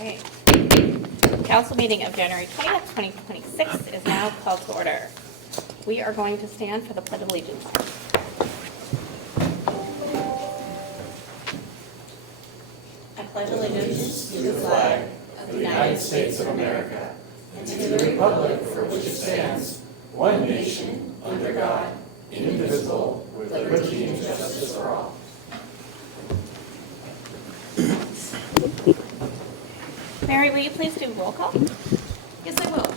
right. Council meeting of January 20th, 2026 is now called to order. We are going to stand for the Pledge of Allegiance. I pledge allegiance to the flag of the United States of America and to the republic for which it stands, one nation, under God, indivisible, with liberty and justice for all. Mary, will you please do roll call? Yes, I will.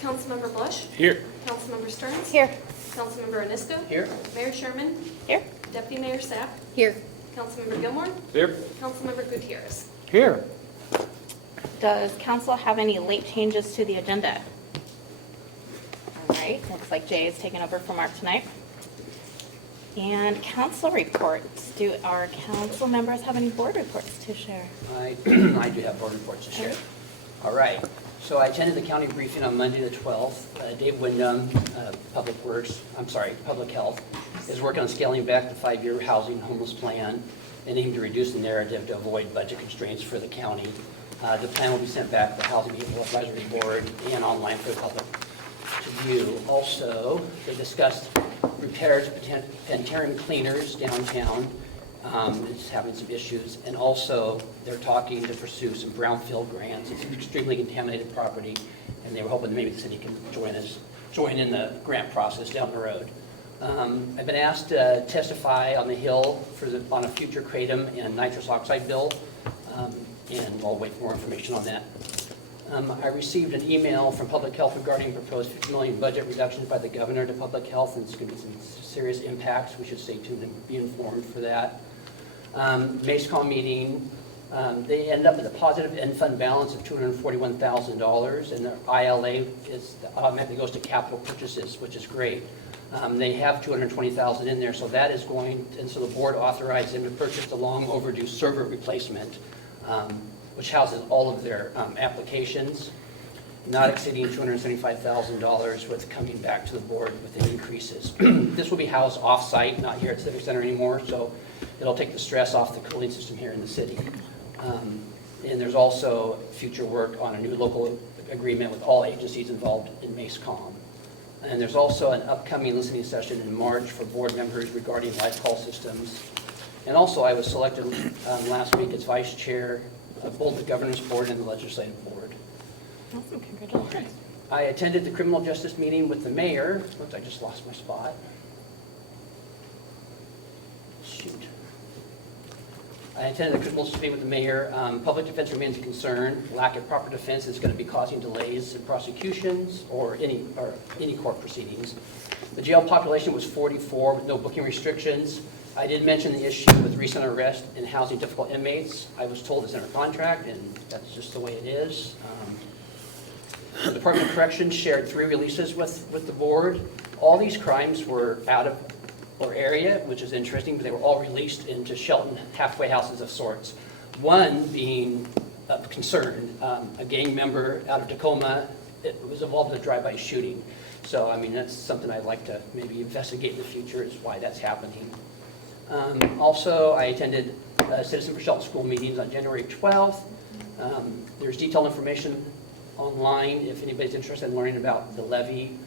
Councilmember Blush. Here. Councilmember Stearns. Here. Councilmember Onisko. Here. Mayor Sherman. Here. Deputy Mayor Sapp. Here. Councilmember Gilmore. Here. Councilmember Gutierrez. Here. Does council have any late changes to the agenda? All right, looks like Jay is taking over for Mark tonight. And council reports. Do our council members have any board reports to share? I do have board reports to share. All right. So I attended the county briefing on Monday the 12th. Dave Wyndham, Public Health, is working on scaling back the 5-year housing homeless plan and aiming to reduce the narrative to avoid budget constraints for the county. The plan will be sent back to the Housing Behavioral Advisory Board and online for the public to view. Also, they discussed repairs to Pantarian Cleaners downtown. It's having some issues. And also, they're talking to pursue some brownfield grants. It's an extremely contaminated property, and they were hoping maybe the city can join in the grant process down the road. I've been asked to testify on the Hill on a future kratom and nitrous oxide bill, and I'll wait for more information on that. I received an email from Public Health regarding proposed $50 million budget reductions by the governor to public health, and it's going to be some serious impacts. We should stay tuned and be informed for that. MACECOM meeting, they end up with a positive end fund balance of $241,000, and their ILA automatically goes to capital purchases, which is great. They have $220,000 in there, so that is going, and so the board authorized them to purchase the long overdue server replacement, which houses all of their applications, not exceeding $275,000, with coming back to the board with the increases. This will be housed off-site, not here at Civic Center anymore, so it'll take the stress off the cooling system here in the city. And there's also future work on a new local agreement with all agencies involved in MACECOM. And there's also an upcoming listening session in March for board members regarding live call systems. And also, I was selected last week as vice chair of both the governance board and the legislative board. Awesome, congratulations. I attended the criminal justice meeting with the mayor. Oops, I just lost my spot. Shoot. I attended the criminal justice meeting with the mayor. Public defense remains a concern. Lack of proper defense is going to be causing delays in prosecutions or any court proceedings. The jail population was 44 with no booking restrictions. I did mention the issue with recent arrest and housing difficult inmates. I was told it's under contract, and that's just the way it is. The Department of Corrections shared 3 releases with the board. All these crimes were out of our area, which is interesting, but they were all released into Shelton halfway houses of sorts. One being of concern, a gang member out of Tacoma, it was involved in a drive-by shooting. So, I mean, that's something I'd like to maybe investigate in the future, is why that's happening. Also, I attended Citizen for Shelton School meetings on January 12th. There's detailed information online if anybody's interested in learning about the levy.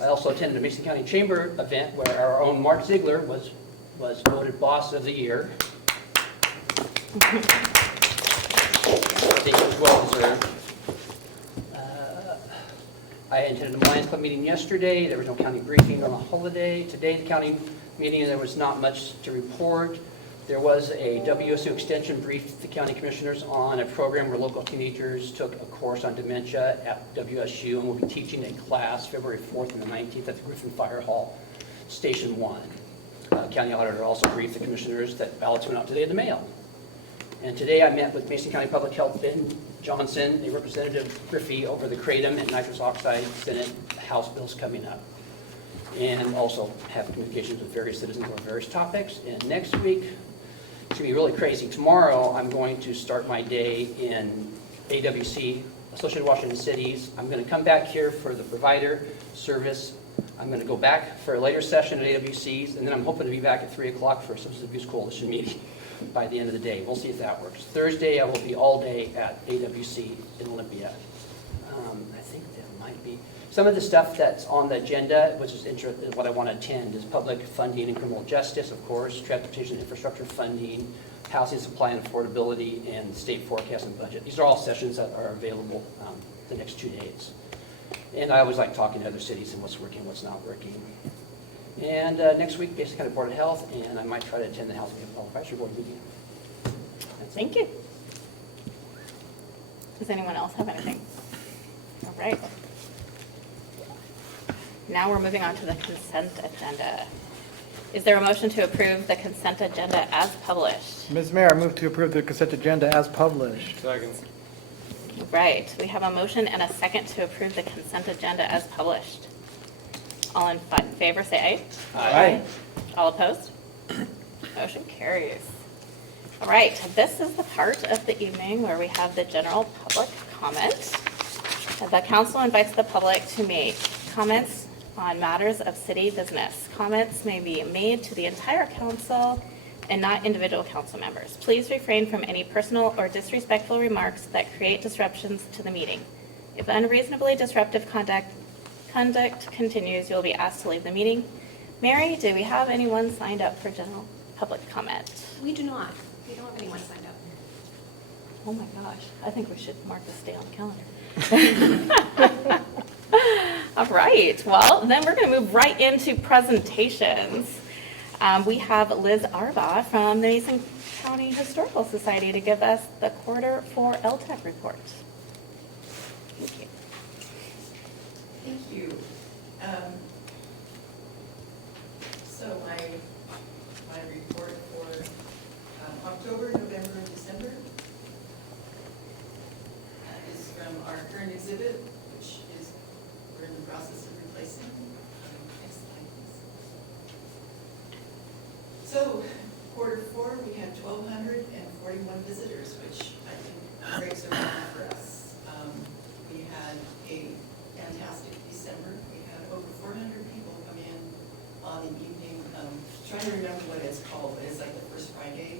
I also attended a Mason County Chamber event where our own Mark Ziegler was voted Boss of the Year. I think it was well deserved. I attended a Lions Club meeting yesterday. There was no county briefing on a holiday. Today, the county meeting, there was not much to report. There was a WSU extension brief to the county commissioners on a program where local teenagers took a course on dementia at WSU, and will be teaching a class February 4th and the 19th at the Griffin Fire Hall, Station 1. County auditor also briefed the commissioners that ballots went out today in the mail. And today I met with Mason County Public Health Ben Johnson, a Representative Griffey, over the kratom and nitrous oxide Senate House bills coming up. And also have communications with various citizens on various topics. And next week, it's going to be really crazy. Tomorrow, I'm going to start my day in AWC, Associated Washington Cities. I'm going to come back here for the provider service. I'm going to go back for a later session at AWC's, and then I'm hoping to be back at 3 o'clock for a Substance Abuse Coalition meeting. by the end of the day. We'll see if that works. Thursday, I will be all day at AWC in Olympia. I think that might be, some of the stuff that's on the agenda, which is what I want to attend, is public funding and criminal justice, of course, transportation infrastructure funding, housing supply and affordability, and state forecast and budget. These are all sessions that are available the next 2 days. And I always like talking to other cities and what's working, what's not working. And next week, basically kind of Board of Health, and I might try to attend the House Advisory Board meeting. That's it. Thank you. Does anyone else have anything? All right. Now we're moving on to the consent agenda. Is there a motion to approve the consent agenda as published? Ms. Mayor, I move to approve the consent agenda as published. Second. Right, we have a motion and a second to approve the consent agenda as published. All in favor, say aye. Aye. All opposed? Motion carries. All right, this is the part of the evening where we have the general public comment. The council invites the public to make comments on matters of city business. Comments may be made to the entire council and not individual council members. Please refrain from any personal or disrespectful remarks that create disruptions to the meeting. If unreasonably disruptive conduct continues, you'll be asked to leave the meeting. Mary, do we have anyone signed up for general public comment? We do not. We don't have anyone signed up. Oh my gosh, I think we should mark this day on the calendar. All right, well, then we're going to move right into presentations. We have Liz Arba from the Mason County Historical Society to give us the Quarter 4 LTAC report. Thank you. Thank you. So my report for October, November, and December is from our current exhibit, which is we're in the process of replacing. Next slide, please. So quarter 4, we had 1,241 visitors, which I think breaks a record for us. We had a fantastic December. We had over 400 people come in on the evening. Trying to remember what it's called, but it's like the first Friday.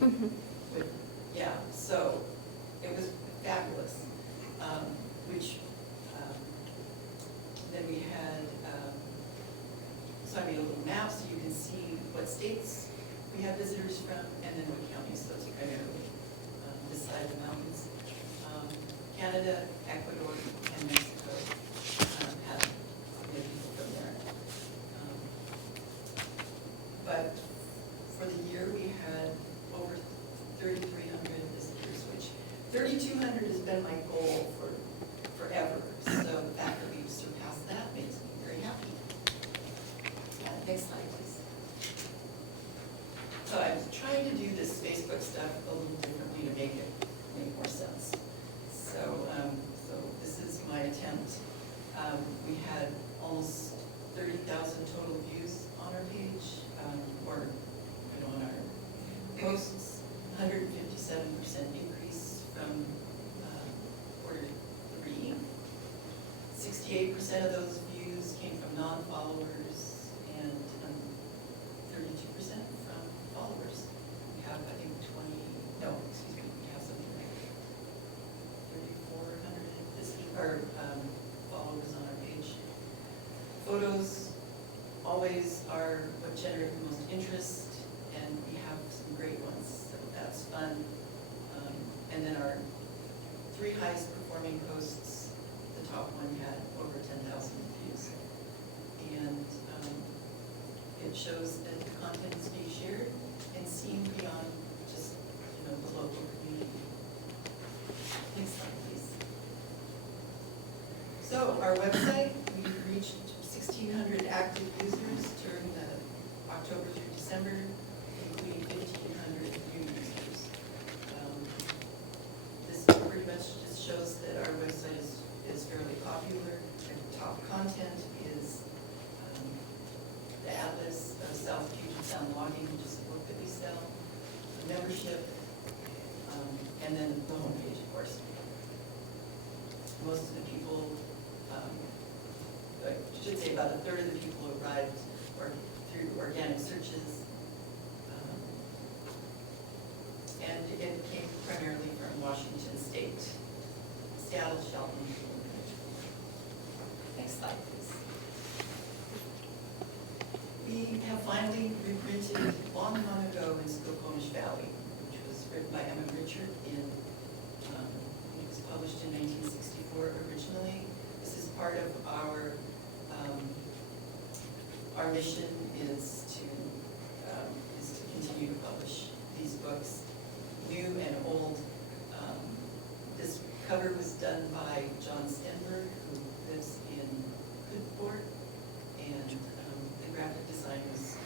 Yeah, so it was fabulous. Then we had, so I made a little map so you can see what states we have visitors from, and then what counties, those primarily this side of the mountains. Canada, Ecuador, and Mexico had people from there. But for the year, we had over 3,300 visitors, which 3,200 has been my goal for forever. So the fact that we've surpassed that makes me very happy. Next slide, please. So I was trying to do this Facebook stuff a little differently to make it make more sense. So this is my attempt. We had almost 30,000 total views on our page, or on our posts, 157% increase from quarter 3. 68% of those views came from non-followers and 32% from followers. We have, I think, we have something like 3,400 followers on our page. Photos always are what generate the most interest, and we have some great ones, so that's fun. And then our 3 highest performing posts, the top one had over 10,000 views. And it shows that the content is being shared and seen beyond just, the local community. Next slide, please. So our website, we reached 1,600 active users during the October through December, including 1,500 new users. This pretty much just shows that our website is fairly popular. The top content is the Atlas of South Puget Sound Logging, which is a book that we sell, the membership, and then the homepage, of course. Most of the people, I should say about a third of the people who arrived through organic searches. and it came primarily from Washington State, Seattle, Shelton. Next slide, please. We have finally reprinted Long, Long Ago in Skokomish Valley, which was written by Emma Richard it was published in 1964 originally. This is part of our mission is to continue to publish these books, new and old. This cover was done by John Stenberg, who lives in Hoodport, and the graphic design was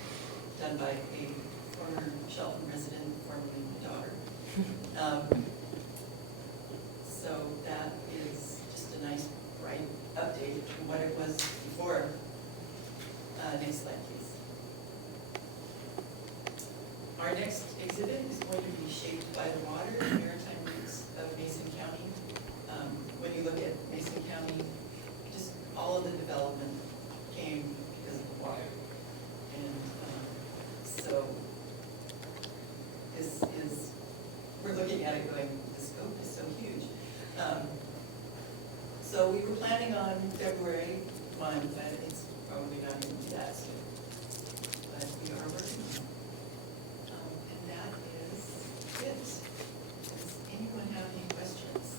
done by a former Shelton resident, formerly my daughter. So that is just a nice, bright update from what it was before. Next slide, please. Our next exhibit is going to be Shaped by the Water, the Maritime Roots of Mason County. When you look at Mason County, just all of the development came because of the water. And so this is, we're looking at it going, the scope is so huge. So we were planning on February 1, but it's probably not going to be that soon. But we are working on it. And that is it. Does anyone have any questions?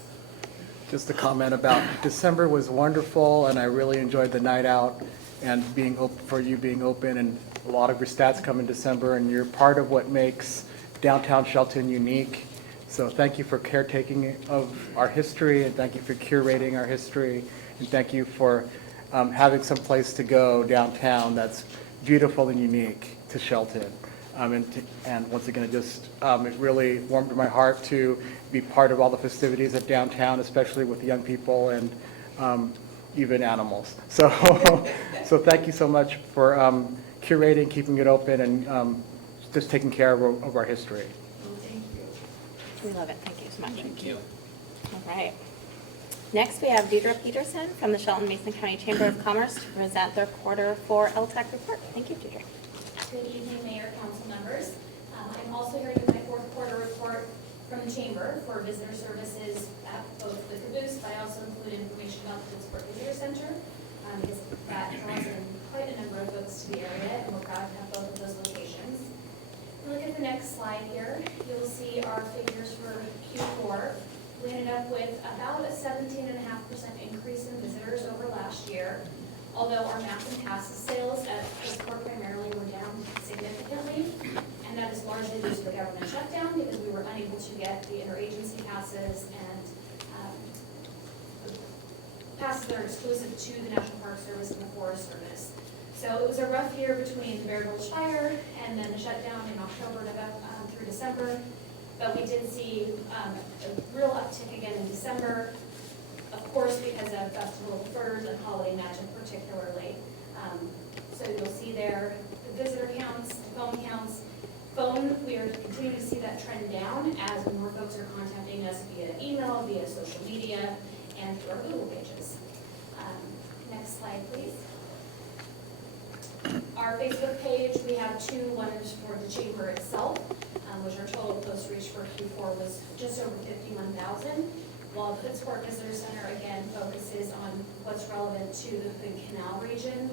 Just a comment about December was wonderful, and I really enjoyed the night out and being open, for you being open, and a lot of your stats come in December, and you're part of what makes downtown Shelton unique. So thank you for caretaking of our history, and thank you for curating our history, and thank you for having some place to go downtown that's beautiful and unique to Shelton. And once again, it really warmed my heart to be part of all the festivities at downtown, especially with young people and even animals. So, so thank you so much for curating, keeping it open, and just taking care of our history. Well, thank you. We love it. Thank you so much. Thank you. All right. Next, we have Deidre Peterson from the Shelton Mason County Chamber of Commerce to present their quarter 4 LTAC report. Thank you, Deidre. Good evening, Mayor, council members. I'm also here with my fourth quarter report from the Chamber for visitor services at both the caboose, but I also include information about the Pittsburgh Visitor Center, because that draws in quite a number of folks to the area, and we're proud to have both of those locations. Look at the next slide here. You'll see our figures for Q4. We ended up with about a 17.5% increase in visitors over last year, although our map and passes sales at Pittsburgh primarily were down significantly, and that is largely due to the government shutdown because we were unable to get the interagency passes and passes that are exclusive to the National Park Service and the Forest Service. So it was a rough year between the Bear Gulch fire and then the shutdown in October through December. But we did see a real uptick again in December, of course, because of Festival of Furs and Holiday Magic particularly. So you'll see there the visitor counts, the phone counts. Phone, we are continuing to see that trend down as more folks are contacting us via email, via social media, and through our Google pages. Next slide, please. Our Facebook page, we have 2. One is for the chamber itself, which our total post reach for Q4 was just over 51,000. While the Pittsburgh Visitor Center, again, focuses on what's relevant to the Hood Canal region.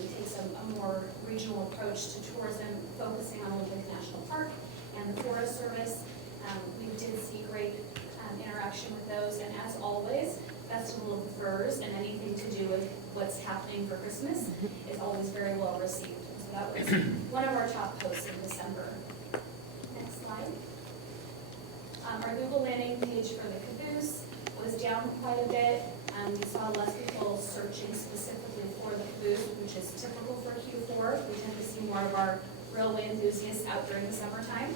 It takes a more regional approach to tourism, focusing on Olympic National Park and the Forest Service. We did see great interaction with those, and as always, Festival of the Furs and anything to do with what's happening for Christmas is always very well received. So that was one of our top posts in December. Next slide. Our Google landing page for the caboose was down quite a bit. We saw less people searching specifically for the caboose, which is typical for Q4. We tend to see more of our railway enthusiasts out during the summertime.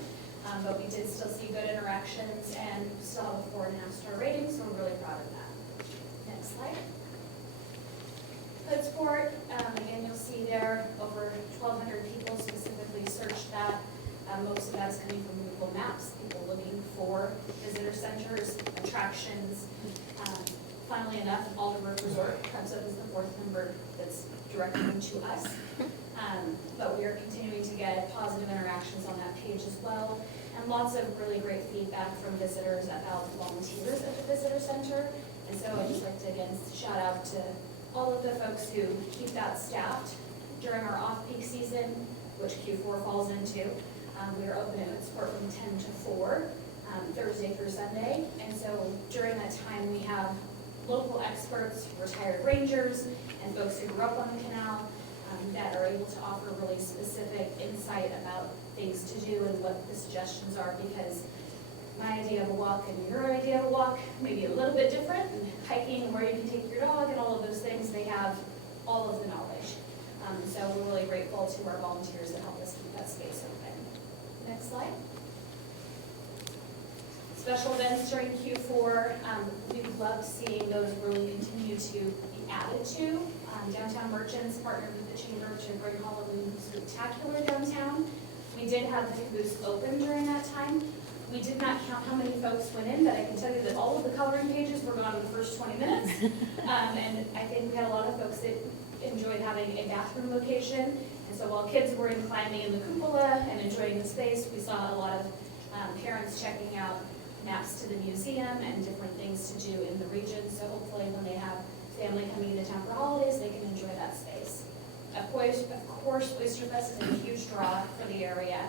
But we did still see good interactions and still have a 4.5-star rating, so we're really proud of that. Next slide. Hoodsport, again, you'll see there over 1,200 people specifically searched that. Most of that is coming from Google Maps, people looking for visitor centers, attractions. Funnily enough, Alderbrook Resort comes up as the 4th number that's directed to us. But we are continuing to get positive interactions on that page as well. and lots of really great feedback from visitors about volunteers at the visitor center. And so I'd just like to again shout out to all of the folks who keep that staffed during our off-peak season, which Q4 falls into. We are open at Hoodsport from 10 to 4, Thursday through Sunday. And so during that time, we have local experts, retired rangers, and folks who grew up on the canal that are able to offer really specific insight about things to do and what the suggestions are, because my idea of a walk and your idea of a walk may be a little bit different. And hiking, where you can take your dog and all of those things, they have all of the knowledge. So we're really grateful to our volunteers that help us keep that space open. Next slide. Special events during Q4, we've loved seeing those really continue to be added to. Downtown Merchants partnered with the Chamber to bring Halloween spectacular downtown. We did have the caboose open during that time. We did not count how many folks went in, but I can tell you that all of the coloring pages were gone in the first 20 minutes. And I think we had a lot of folks that enjoyed having a bathroom location. And so while kids were in climbing in the cupola and enjoying the space, we saw a lot of parents checking out maps to the museum and different things to do in the region. So hopefully when they have family coming into town for holidays, they can enjoy that space. Of course, Oyster Fest is a huge draw for the area.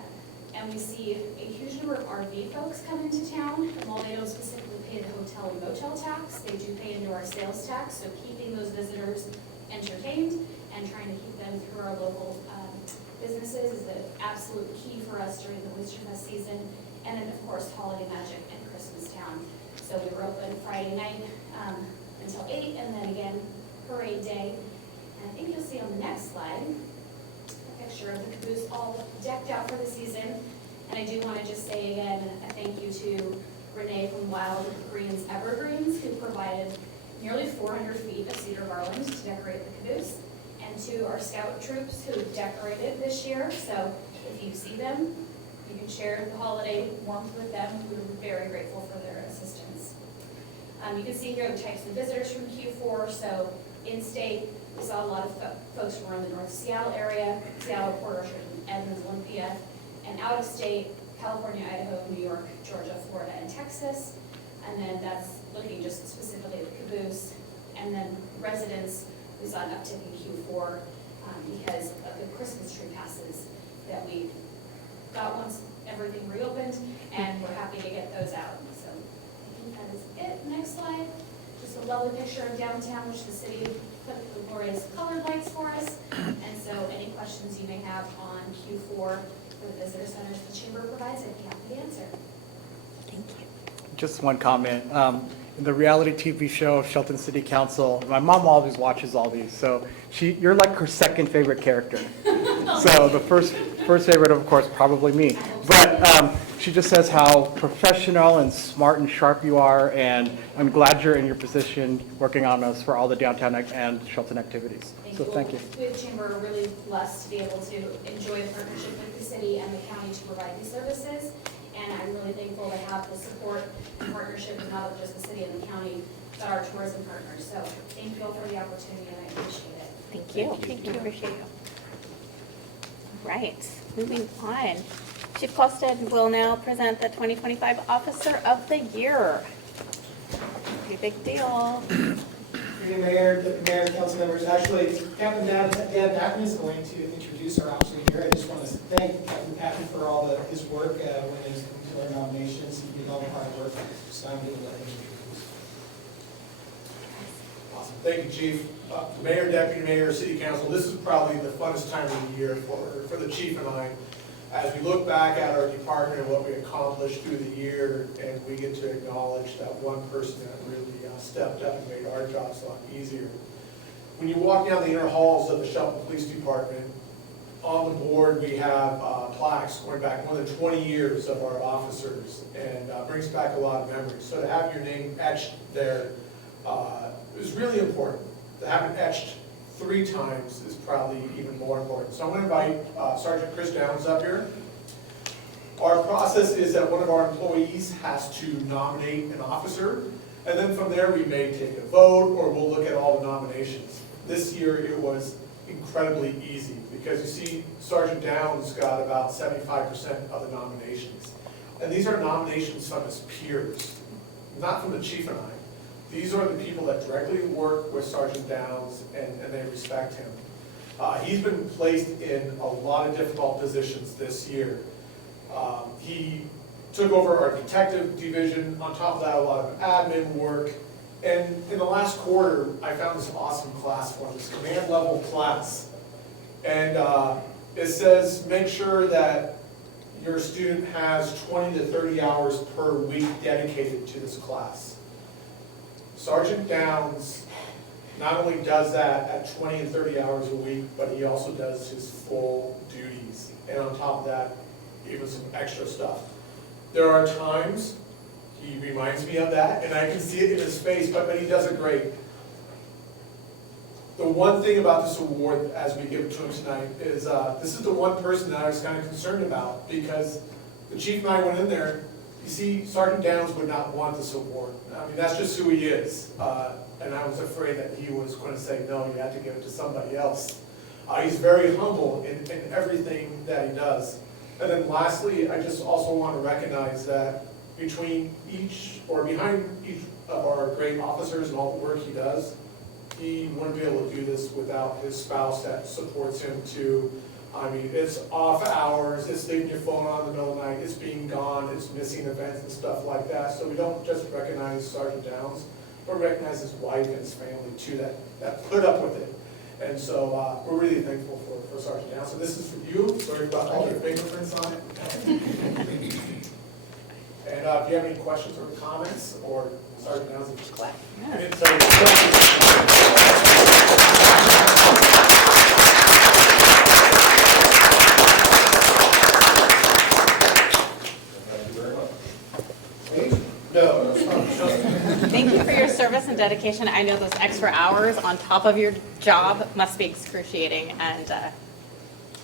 And we see a huge number of RV folks come into town. And while they don't specifically pay the hotel and motel tax, they do pay into our sales tax. So keeping those visitors entertained and trying to keep them through our local businesses is the absolute key for us during the Oyster Fest season. And then, of course, Holiday Magic and Christmas Town. So we were open Friday night until 8, and then again, Parade Day. And I think you'll see on the next slide a picture of the caboose all decked out for the season. And I do want to just say again a thank you to Renee from Wild Greens Evergreens, who provided nearly 400 feet of cedar garland to decorate the caboose, and to our scout troops who decorated this year. So if you see them, you can share the holiday warmth with them. We're very grateful for their assistance. You can see here the types of visitors from Q4. So in-state, we saw a lot of folks from around the North Seattle area, Seattle, Port Orchard, Edmonds, Olympia, and out of state, California, Idaho, New York, Georgia, Florida, and Texas. And then that's looking just specifically at the caboose. And then residents, we saw an uptick in Q4 because of the Christmas tree passes that we got once everything reopened, and we're happy to get those out. So I think that is it. Next slide. Just a lovely picture of downtown, which the city put the glorious colored lights for us. And so any questions you may have on Q4 for the visitor centers the chamber provides, I'd be happy to answer. Thank you. Just one comment. In the reality TV show of Shelton City Council, my mom always watches all these, so you're like her second favorite character. So the first favorite, of course, probably me. But she just says how professional and smart and sharp you are, and I'm glad you're in your position working on us for all the downtown and Shelton activities. So thank you. We at Chamber are really blessed to be able to enjoy the partnership with the city and the county to provide these services. And I'm really thankful to have the support and partnership of not just the city and the county, but our tourism partners. So thank you all for the opportunity, and I appreciate it. Thank you. Thank you. Appreciate you. All right, moving on. Chief Colstead will now present the 2025 Officer of the Year. Pretty big deal. Deputy Mayor, Deputy Mayor, council members, actually, Captain Dan Patton is going to introduce our officer of the year. I just want to thank Captain Patton for all his work when it was coming to our nominations. He did all the hard work, so I'm going to let him introduce. Awesome. Thank you, Chief. Mayor, Deputy Mayor, City Council, this is probably the funnest time of the year for the Chief and I. As we look back at our department and what we accomplished through the year, and we get to acknowledge that one person that really stepped up and made our jobs a lot easier. When you walk down the inner halls of the Shelton Police Department, on the board we have plaques going back more than 20 years of our officers, and brings back a lot of memories. So to have your name etched there is really important. To have it etched 3 times is probably even more important. So I'm going to invite Sergeant Chris Downs up here. Our process is that one of our employees has to nominate an officer, and then from there we may take a vote or we'll look at all the nominations. This year it was incredibly easy because you see Sergeant Downs got about 75% of the nominations. And these are nominations from his peers, not from the chief and I. These are the people that directly work with Sergeant Downs, and they respect him. He's been placed in a lot of difficult positions this year. He took over our detective division, on top of that, a lot of admin work. And in the last quarter, I found this awesome class for him, this command level class. And it says, make sure that your student has 20 to 30 hours per week dedicated to this class. Sergeant Downs not only does that at 20 and 30 hours a week, but he also does his full duties. And on top of that, even some extra stuff. There are times he reminds me of that, and I can see it in his face, but he does it great. The one thing about this award, as we give it to him tonight, is this is the one person that I was kind of concerned about, because the chief and I went in there. You see, Sergeant Downs would not want this award. I mean, that's just who he is. And I was afraid that he was going to say, no, you have to give it to somebody else. He's very humble in everything that he does. And then lastly, I just also want to recognize that behind each of our great officers and all the work he does, he wouldn't be able to do this without his spouse that supports him too. I mean, it's off hours, it's leaving your phone on in the middle of the night, it's being gone, it's missing events and stuff like that. So we don't just recognize Sergeant Downs, but recognize his wife and his family too that put up with it. And so we're really thankful for Sergeant Downs. So this is for you, sorry about all your fingerprints on it. And if you have any questions or comments, or Sergeant Downs, just clap. Thank you for your service and dedication. I know those extra hours on top of your job must be excruciating, and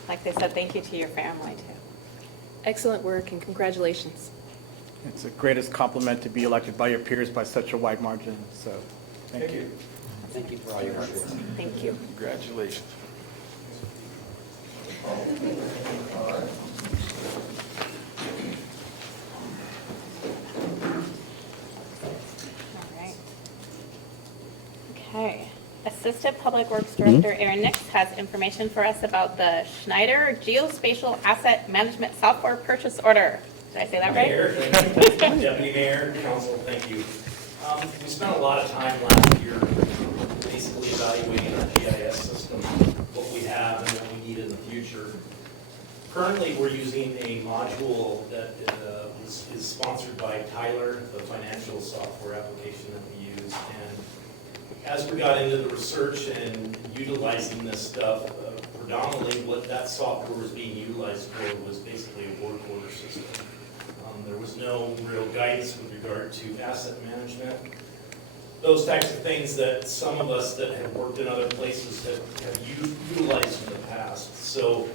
like they said, thank you to your family too. Excellent work and congratulations. It's the greatest compliment to be elected by your peers by such a wide margin, so thank you. Thank you for all your hard work. Thank you. Congratulations. All right. Okay. Assistant Public Works Director Aaron Nix has information for us about the Schneider Geospatial Asset Management Software Purchase Order. Did I say that right? Mayor, thank you. Deputy Mayor, Council, thank you. We spent a lot of time last year basically evaluating our GIS system, what we have and what we need in the future. Currently, we're using a module that is sponsored by Tyler, the financial software application that we use. And as we got into the research and utilizing this stuff, predominantly what that software was being utilized for was basically a work order system. There was no real guidance with regard to asset management. Those types of things that some of us that have worked in other places have utilized in the past. So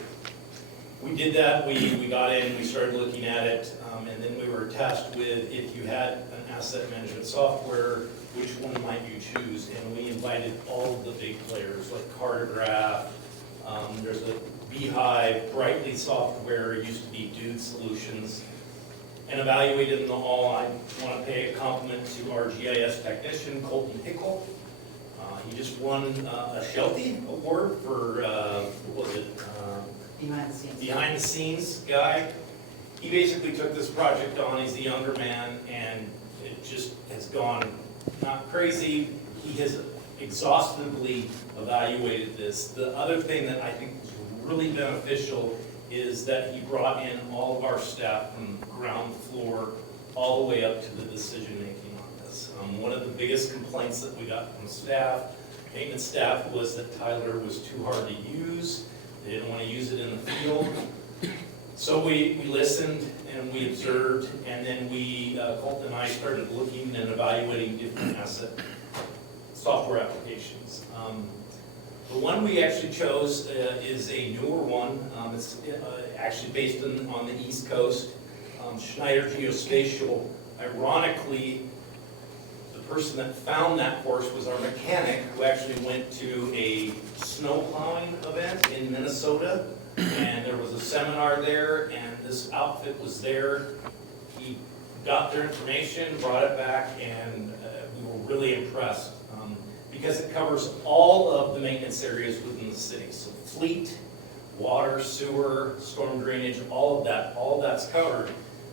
we did that, we got in, we started looking at it, and then we were tasked with, if you had an asset management software, which one might you choose? And we invited all of the big players like Cartograph, there's a Beehive, Brightly Software, used to be Dude Solutions, and evaluated them all. I want to pay a compliment to our GIS technician, Colton Hickle. He just won a Sheltie Award for, what was it? Behind the scenes. Behind the scenes guy. He basically took this project on. He's a younger man, and it just has gone not crazy. He has exhaustively evaluated this. The other thing that I think was really beneficial is that he brought in all of our staff from ground floor all the way up to the decision making on this. One of the biggest complaints that we got from staff, maintenance staff, was that Tyler was too hard to use. They didn't want to use it in the field. So we listened and we observed, and then Colton and I started looking and evaluating different asset software applications. The one we actually chose is a newer one. It's actually based on the East Coast, Schneider Geospatial. Ironically, the person that found that course was our mechanic, who actually went to a snow plowing event in Minnesota, and there was a seminar there, and this outfit was there. got their information, brought it back, and we were really impressed because it covers all of the maintenance areas within the city. So fleet, water, sewer, storm drainage, all of that's covered.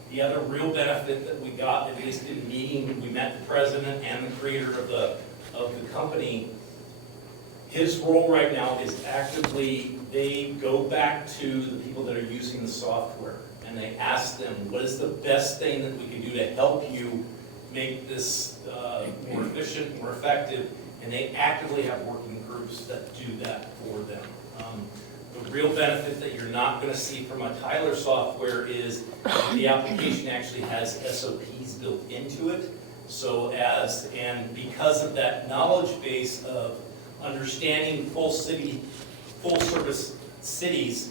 The other real benefit that we got, at least in the meeting, we met the president and the creator of the company. His role right now is actively, they go back to the people that are using the software and they ask them, what is the best thing that we can do to help you make this more efficient, more effective? And they actively have working groups that do that for them. The real benefit that you're not going to see from a Tyler software is the application actually has SOPs built into it. And because of that knowledge base of understanding full service cities,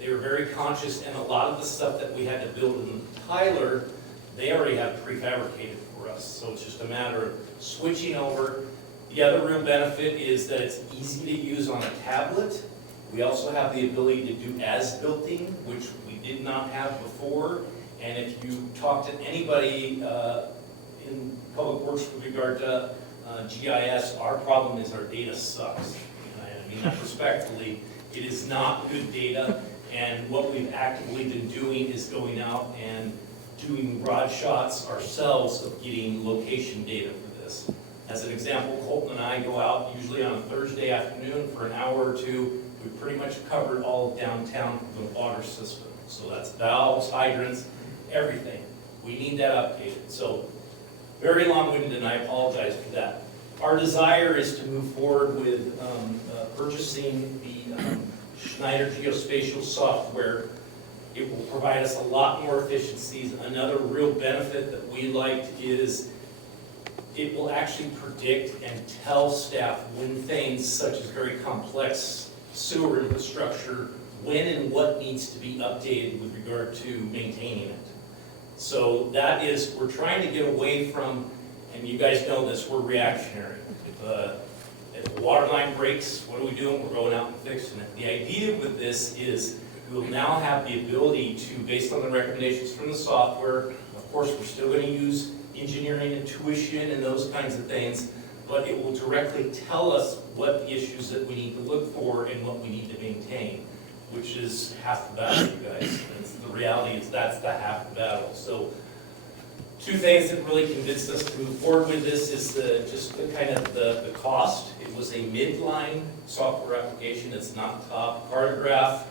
they were very conscious, and a lot of the stuff that we had to build in Tyler, they already have prefabricated for us. So it's just a matter of switching over. The other real benefit is that it's easy to use on a tablet. We also have the ability to do as-builting, which we did not have before. And if you talk to anybody in Public Works with regard to GIS, our problem is our data sucks. And I mean that respectfully. It is not good data. And what we've actively been doing is going out and doing broad shots ourselves of getting location data for this. As an example, Colton and I go out usually on a Thursday afternoon for an hour or two. We've pretty much covered all of downtown with the water system. So that's valves, hydrants, everything. We need that updated. So very long-winded, and I apologize for that. Our desire is to move forward with purchasing the Schneider Geospatial software. It will provide us a lot more efficiencies. Another real benefit that we liked is it will actually predict and tell staff when things such as very complex sewer infrastructure, when and what needs to be updated with regard to maintaining it. So that is, we're trying to get away from, and you guys know this, we're reactionary. If a water line breaks, what are we doing? We're going out and fixing it. The idea with this is we will now have the ability to, based on the recommendations from the software, of course, we're still going to use engineering and tuition and those kinds of things, but it will directly tell us what the issues that we need to look for and what we need to maintain, which is half the battle, you guys. The reality is that's the half the battle. So two things that really convinced us to move forward with this is the cost. It was a midline software application. It's not top. Cartograph,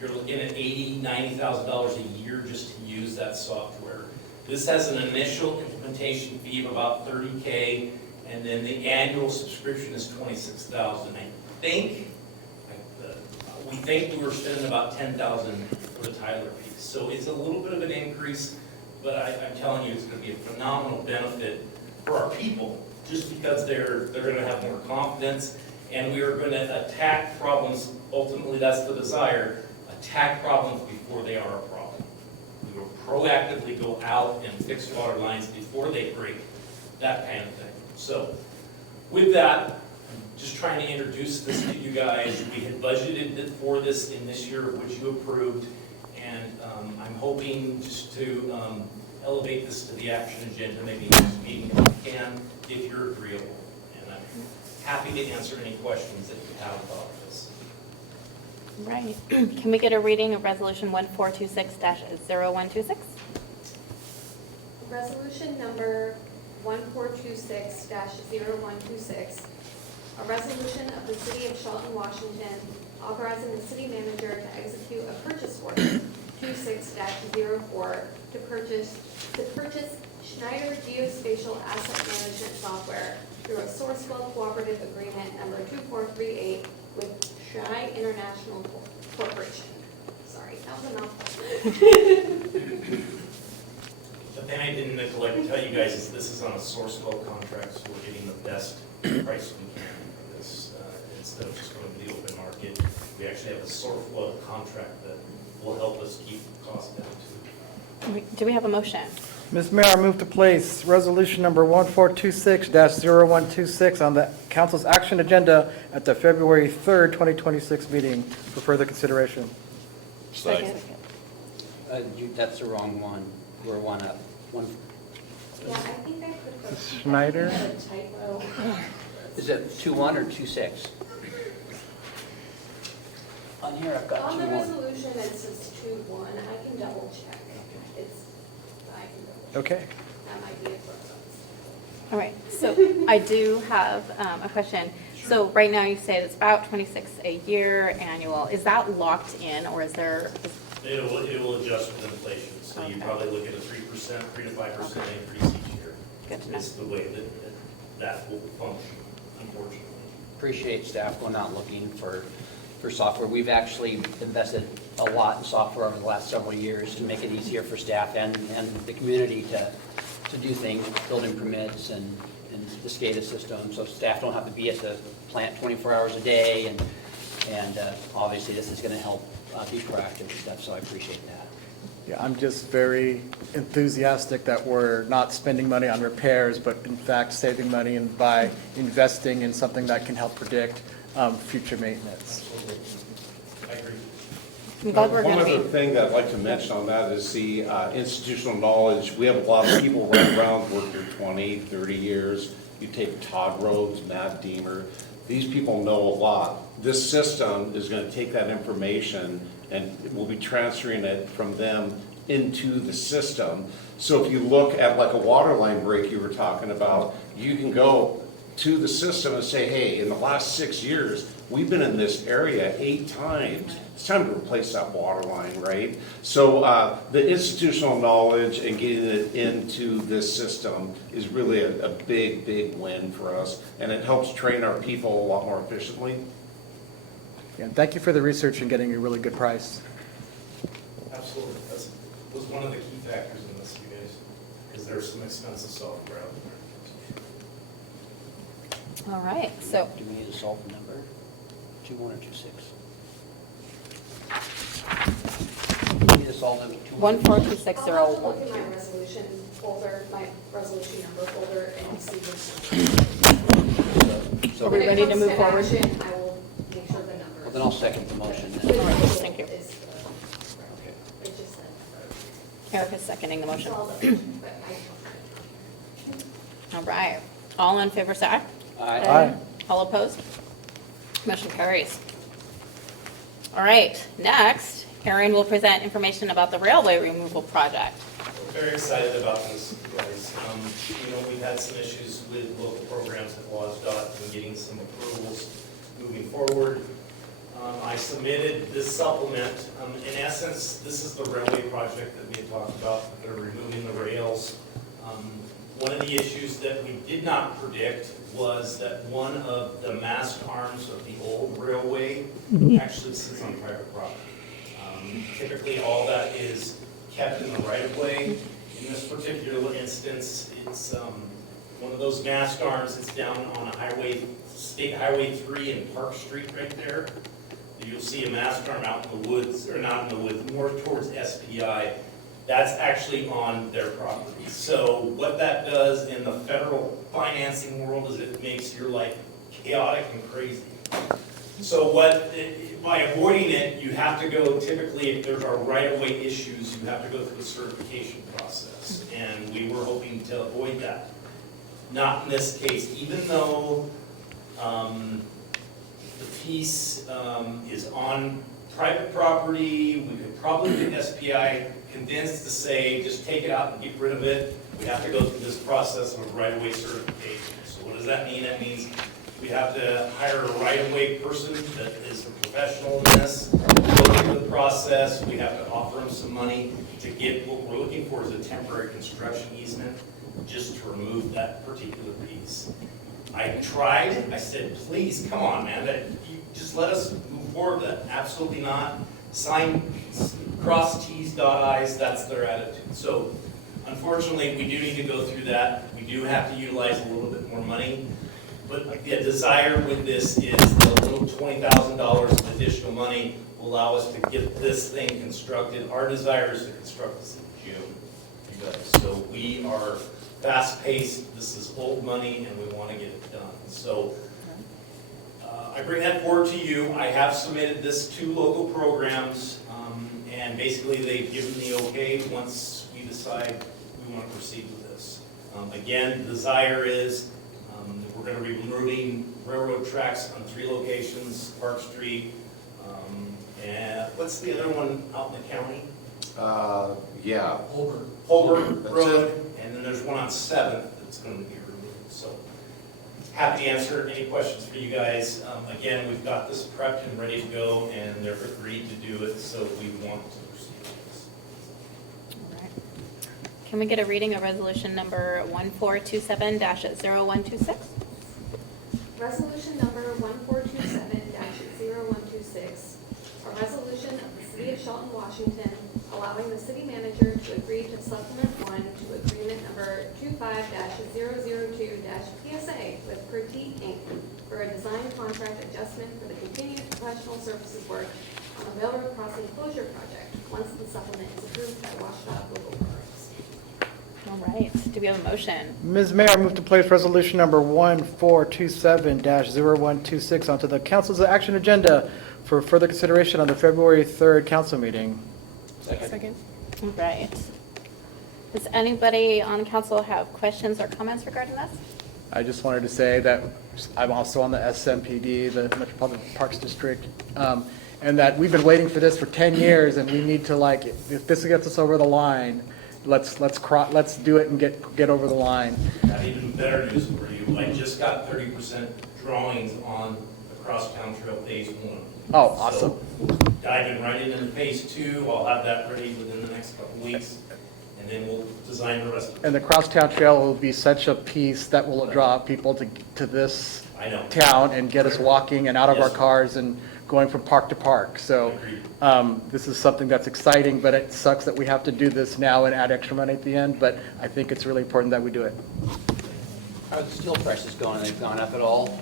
you're looking at $80,000, $90,000 a year just to use that software. This has an initial implementation fee of about $30K, and then the annual subscription is $26,000. We think we were spending about $10,000 for the Tyler piece. So it's a little bit of an increase, but I'm telling you, it's going to be a phenomenal benefit for our people, just because they're going to have more confidence, and we are going to attack problems. Ultimately, that's the desire, attack problems before they are a problem. We will proactively go out and fix water lines before they break, that kind of thing. So with that, I'm just trying to introduce this to you guys. We had budgeted for this in this year, which you approved, and I'm hoping just to elevate this to the action agenda, maybe next meeting if we can, if you're agreeable. And I'm happy to answer any questions that you have about this. Right. Can we get a reading of Resolution 1426-0126? Resolution number 1426-0126, a resolution of the City of Shelton, Washington, authorizing the city manager to execute a purchase order 26-04 to purchase Schneider Geospatial Asset Management Software through a Sourcewell Cooperative Agreement number 2438 with Schnei International Corporation. Sorry, that was a mouthful. The thing I didn't neglect to tell you guys is this is on a Sourcewell contract, so we're getting the best price we can for this. Instead of just going to the open market, we actually have a Sourcewell contract that will help us keep the cost down too. Do we have a motion? Ms. Mayor, I move to place resolution number 1426-0126 on the council's action agenda at the February 3rd, 2026 meeting for further consideration. Second. That's the wrong one. We're one up. One, Yeah, I think I put the. Schneider? I had a typo. is it 2-1 or 2-6? On here, I've got On the 2-1. resolution, it says 2-1. I can double check. I can double check. Okay. That might be a close. All right, so I do have a question. So right now you say it's about 26 a year annual. Is that locked in or is there, It will adjust with inflation, so you Okay. probably look at a 3%, 3 to 5% increase each year. good to know. It's the way that will function, unfortunately. Appreciate staff going out looking for software. We've actually invested a lot in software over the last several years to make it easier for staff and the community to do things, building permits and the SCADA system, so staff don't have to be at the plant 24 hours a day, and obviously this is going to help be proactive and stuff, so I appreciate that. Yeah, I'm just very enthusiastic that we're not spending money on repairs, but in fact saving money and by investing in something that can help predict future maintenance. I agree. I'm glad we're One going to other be, thing that I'd like to mention on that is the institutional knowledge. We have a lot of people running around, work here 20, 30 years. You take Todd Rhodes, Matt Deemer. These people know a lot. This system is going to take that information and we'll be transferring it from them into the system. So if you look at like a water line break you were talking about, you can go to the system and say, hey, in the last 6 years, we've been in this area 8 times. It's time to replace that water line, right? So the institutional knowledge and getting it into this system is really a big, big win for us. And it helps train our people a lot more efficiently. And thank you for the research and getting a really good price. Absolutely. That was one of the key factors in this, you guys, because there's some expensive software out there. all right, so Do we need to solve the number? 2-1 or 2-6? We need to solve them 2-1. I'll have to look at 142601. my resolution folder, my resolution number folder, and see which. So Are we When it ready to comes move forward? action, I will make sure the number. then I'll second the motion. The then. All right, total thank you. is the- It just said. Erica's seconding the motion. It's all the- but I- All right, all in favor, say aye. Aye. All opposed? Motion carries. All right, next, Erin will present information about the railway removal project. We're very excited about this, guys. We've had some issues with local programs at WSDOT and getting some approvals moving forward. I submitted this supplement. In essence, this is the railway project that we had talked about, that are removing the rails. One of the issues that we did not predict was that one of the mast arms of the old railway actually sits on private property. Typically, all that is kept in the right-of-way. In this particular instance, it's one of those mast arms. It's down on a highway, State Highway 3 in Park Street right there. You'll see a mast arm out in the woods, or not in the woods, more towards SPI. That's actually on their property. So what that does in the federal financing world is it makes your life chaotic and crazy. So by avoiding it, you have to go, typically, if there are right-of-way issues, you have to go through the certification process. And we were hoping to avoid that. Not in this case, even though the piece is on private property, we could probably get SPI condensed to say, just take it out and get rid of it. We have to go through this process of right-of-way certification. So what does that mean? That means we have to hire a right-of-way person that is a professional in this, go through the process. We have to offer them some money to get, what we're looking for is a temporary construction easement, just to remove that particular piece. I tried, I said, please, come on, man, you just let us move forward with that. Absolutely not. Sign, cross T's, dot I's, that's their attitude. So unfortunately, we do need to go through that. We do have to utilize a little bit more money. But the desire with this is the little $20,000 of additional money will allow us to get this thing constructed. Our desire is to construct this in June, you guys. So we are fast-paced. This is old money, and we want to get it done. So I bring that forward to you. I have submitted this to local programs, and basically they've given the okay once we decide we want to proceed with this. Again, the desire is, we're going to be removing railroad tracks on 3 locations, Park Street, and what's the other one out in the county? Yeah, Holbert That's Road, and then there's one on 7th that's going to be removed. So happy to answer any questions for you guys. Again, we've got this prepped and ready to go, and they've agreed to do it, so we want to proceed with this. All right. Can we get a reading of resolution number 1427-0126? Resolution number 1427-0126, a resolution of the City of Shelton, Washington, allowing the city manager to agree to supplement one to agreement number 25-002-PSA with Pertee Inc. for a design contract adjustment for the continued professional services work on the railroad crossing closure project, once the supplement is approved by Washita Local Boroughs. All right, do we have a motion? Ms. Mayor, I move to place resolution number 1427-0126 onto the council's action agenda for further consideration on the February 3rd council meeting. Second. All right. Does anybody on council have questions or comments regarding this? I just wanted to say that I'm also on the SMPD, the Metropolitan Parks District, and that we've been waiting for this for 10 years, and we need to, like, if this gets us over the line, let's do it and get over the line. I have even better news for you. I just got 30% drawings on the Crosstown Trail Phase 1. Oh, awesome. So, diving right into Phase 2, I'll have that ready within the next couple weeks, and then we'll design the rest of it. And the Crosstown Trail will be such a piece that will draw people to this I know. town and get us walking and out of our Yes. cars and going from park to park. So this is something that's exciting, but it sucks that we have to do this now and add extra money at the end, but I think it's really important that we do it. How are the steel prices going? They've gone up at all?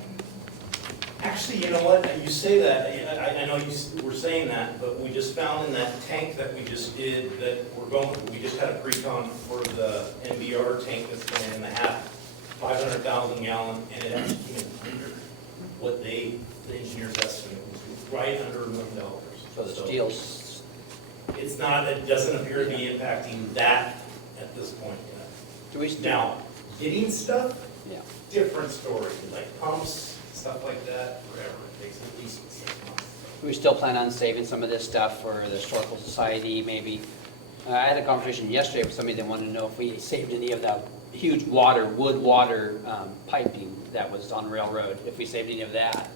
Actually, you know what, you say that, I know were saying that, but we just found in that tank that we just did, that we just had a pre-con for the NBR tank that's going in the half, 500,000 gallon, and it actually came in under what the engineers estimate was right under $1 million. So the steel's, It's not, it doesn't appear to be impacting that at this point yet. do we still? Now, getting stuff, Yeah. different story, like pumps, stuff like that, forever, it takes at least 6 months. Do we still plan on saving some of this stuff for the Historical Society, maybe? I had a conversation yesterday with somebody that wanted to know if we saved any of that huge wood water piping that was on Railroad, if we saved any of that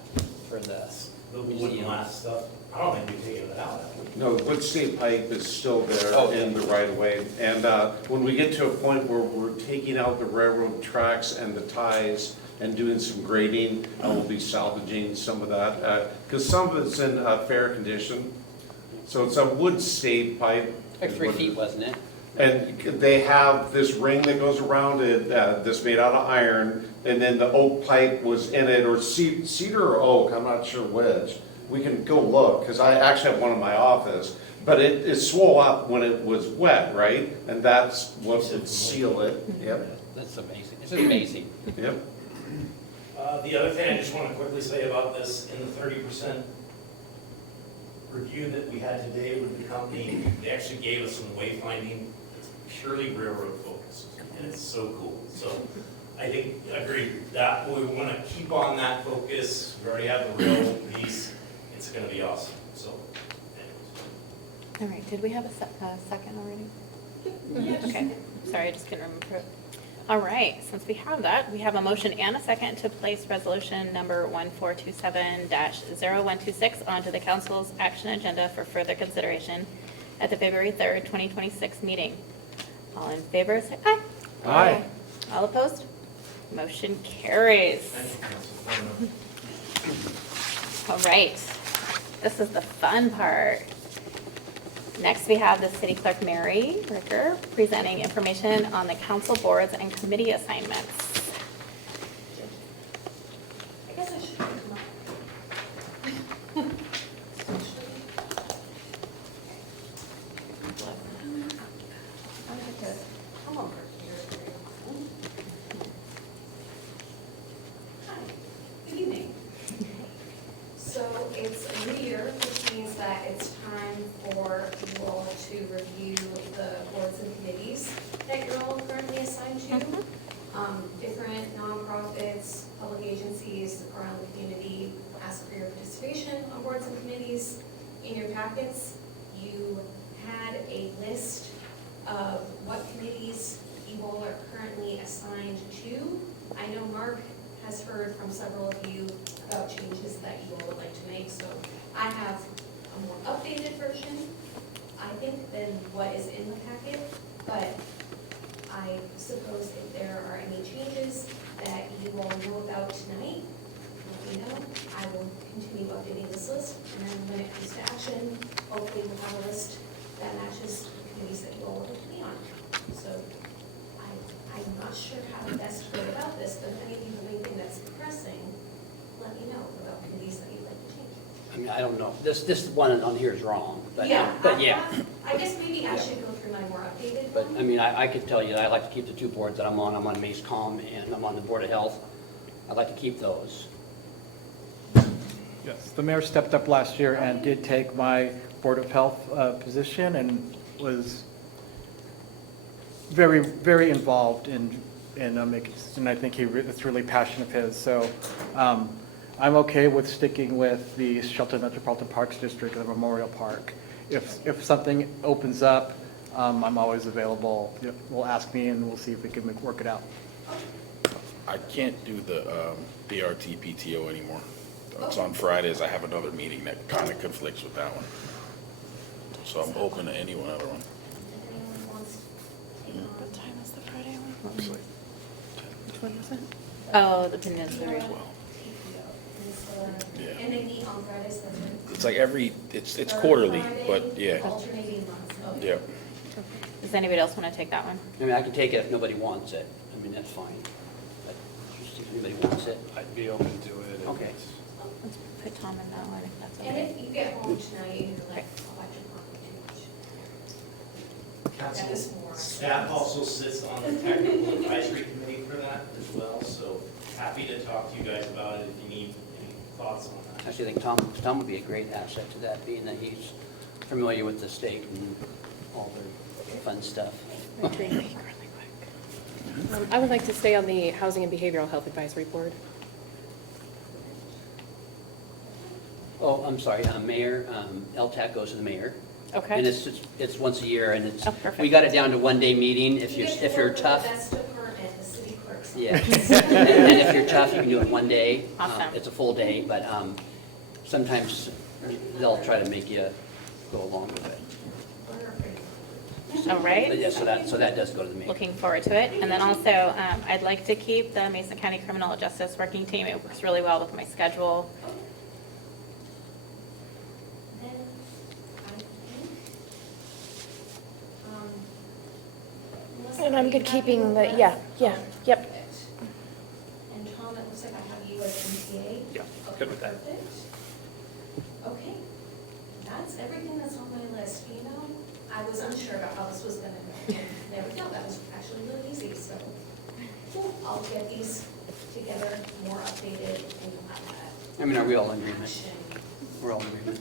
for the The wooden museum. glass stuff, I don't think we've taken it out, have we? no, the Wood State pipe is still there Oh, in the right of way. And when we get to a point where we're taking out the railroad tracks and the ties and doing some grading, we'll be salvaging some of that, because some of it's in fair condition. So it's a wood state pipe. Like 3 feet, wasn't it? And they have this ring that goes around it, that's made out of iron, and then the oak pipe was in it, or cedar or oak, I'm not sure which. We can go look, because I actually have one in my office, but it swole up when it was wet, right? And that's what would seal it, yep, That's amazing. This is amazing. yep. The other thing I just want to quickly say about this, in the 30% review that we had today with the company, they actually gave us some wayfinding. It's purely railroad focused, and it's so cool. So I think, agreed, that we want to keep on that focus. We already have the rail piece. It's going to be awesome. So anyways. All right, did we have a second already? Okay, sorry, I just couldn't remember it. All right, since we have that, we have a motion and a second to place resolution number 1427-0126 onto the council's action agenda for further consideration at the February 3rd, 2026 meeting. All in favor, say aye. Aye. All opposed? Motion carries. Thank you, Council. All right, this is the fun part. Next, we have the City Clerk Mary Ricker presenting information on the council boards and committee assignments. I guess I should come up. Come over here. Hi, good evening. So it's a new year, which means that it's time for you all to review the boards and committees that you're all currently assigned to. Different nonprofits, public agencies around the community ask for your participation on boards and committees. In your packets, you had a list of what committees you all are currently assigned to. I know Mark has heard from several of you about changes that you all would like to make, so I have a more updated version, I think, than what is in the packet, but I suppose if there are any changes that you all know about tonight, let me know. I will continue updating this list, and then when it comes to action, hopefully we'll have a list that matches the committees that you all would like to be on. So I'm not sure how to best go about this, but if any of you have anything that's pressing, let me know about committees that you'd like to change. I mean, I don't know, this one on here is wrong, but Yeah, yeah. I guess maybe I should go through my more updated But, one. I mean, I could tell you, that I like to keep the two boards that I'm on MACECOM, and I'm on the Board of Health. I'd like to keep those. Yes, the mayor stepped up last year and did take my Board of Health position and was very, very involved in making, and I think it's really passion of his. So I'm okay with sticking with the Shelton Metropolitan Parks District and the Memorial Park. If something opens up, I'm always available. We'll ask me and we'll see if we can work it out. I can't do the BRT PTO anymore. It's on Fridays. I have another meeting that kind of conflicts with that one. So I'm open to any one other one. If anyone wants to take on- What time is the Friday one? It's like Which one was it? Oh, the Peninsula Region. 12. Yeah. And they meet on Fridays, that's right? It's like it's Third quarterly, Friday, but yeah, Alternating months, okay. yeah. Does anybody else want to take that one? I mean, I can take it if nobody wants it. I mean, that's fine. But just if anybody wants it. I'd be open to it. Okay. Let's put Tom in that one if that's And okay. if you get home tonight, you're like, oh, I took on too much. That is more. Staff also sits on the technical advisory committee for that as well, so happy to talk to you guys about it if you need any thoughts on I that. actually think Tom would be a great asset to that, being that he's familiar with the state and all their fun stuff. I would like to stay on the Housing and Behavioral Health Advisory Board. Oh, I'm sorry, Mayor, LTAC goes to the mayor. Okay. And it's once a year, and it's, Oh, perfect. we got it down to one-day meeting. If You you're, get to if you're work with tough, the best department, the city clerk's office. yeah. And if you're tough, you can do it one day. Awesome. It's a full day, but sometimes they'll try to make you go along with it. All But right. yeah, so that does go to the mayor. Looking forward to it. And then also, I'd like to keep the Mason County Criminal Justice Working Team. It works really well with my schedule. Then, I think, Melissa, And are I'm you good happy keeping with the, that? yep. Perfect. And Tom, it looks like I have you as MTA? Yeah, Okay, good with that. Perfect. Okay, that's everything that's on my list, you know, I was unsure about how this was gonna go. There we go, that was actually really easy, so, cool, I'll get these together, more updated, and you'll have that. I mean, are we all in agreement? Action. We're all in agreement.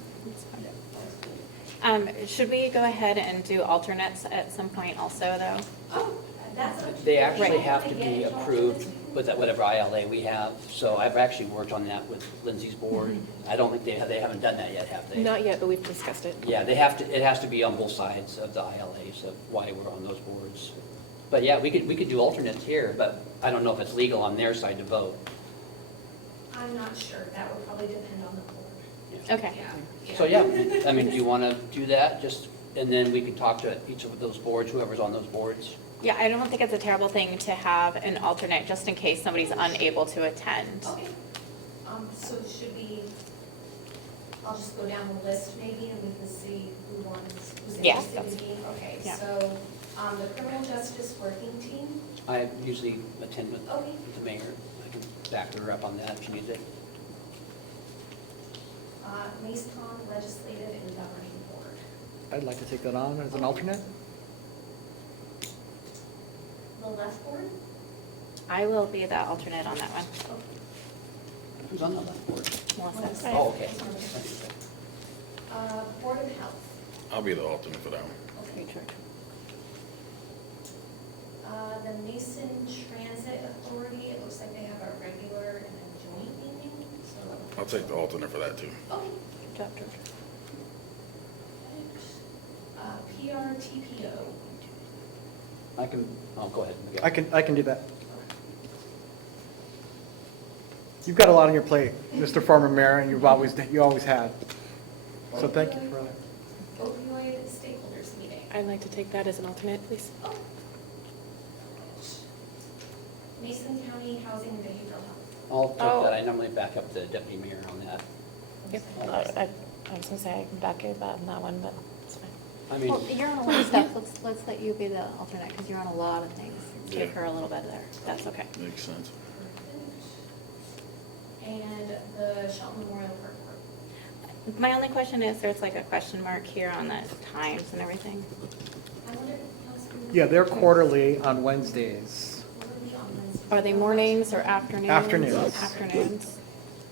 Should we go ahead and do alternates at some point also, though? Oh, that's. up to They you. actually Right. have to Get be it all approved to the- with that whatever ILA we have. So I've actually worked on that with Lindsay's board. I don't think they haven't done that yet, have they? Not yet, but we've discussed it. Yeah, they have to, it has to be on both sides of the ILAs of why we're on those boards. But yeah, we could do alternates here, but I don't know if it's legal on their side to vote. I'm not sure, that would probably depend on the board. Okay. Yeah. So yeah, I mean, do you want to do that? Just, and then we can talk to each of those boards, whoever's on those boards. Yeah, I don't think it's a terrible thing to have an alternate just in case somebody's unable to attend. Okay, so should we, I'll just go down the list maybe and we can see who's Yeah, interested in that's- being, okay, yeah. so, the criminal justice working team, I usually attend with okay, the mayor. I can back her up on that if she needs it. MACECON legislative and governing board. I'd like to take that on as an alternate. The left board, I will be the alternate on that one. okay, Who's on the left board? Melissa. Oh, okay. Board of Health. I'll be the alternate for that one. Okay, George. The Mason Transit Authority, it looks like they have a regular and a joint meeting, so. I'll take the alternate for that too. Okay. Good job, George. PRTPO. I can, oh, go ahead. Miguel. I can do that. You've got a lot on your plate, Mr. Former Mayor, and you always had. So thank you for that. Opioid Stakeholders Meeting. I'd like to take that as an alternate, please. Oh. Mason County Housing and Behavioral Health. I'll take Oh. that. I normally back up the deputy mayor on that. Yep. I was gonna say I can back you on that one, but it's fine. I mean, Well, you're on a lot of stuff. Let's let you be the alternate because you're on a lot of things. Give Yeah. her a little bit there. That's okay. Makes sense. And the Shelton Memorial Park Board. My only question is, there's like a question mark here on the times and everything. I wonder if Councilman. Yeah, they're quarterly on Wednesdays. Quarterly on Wednesday. Are they mornings or afternoons? Afternoons. Afternoons.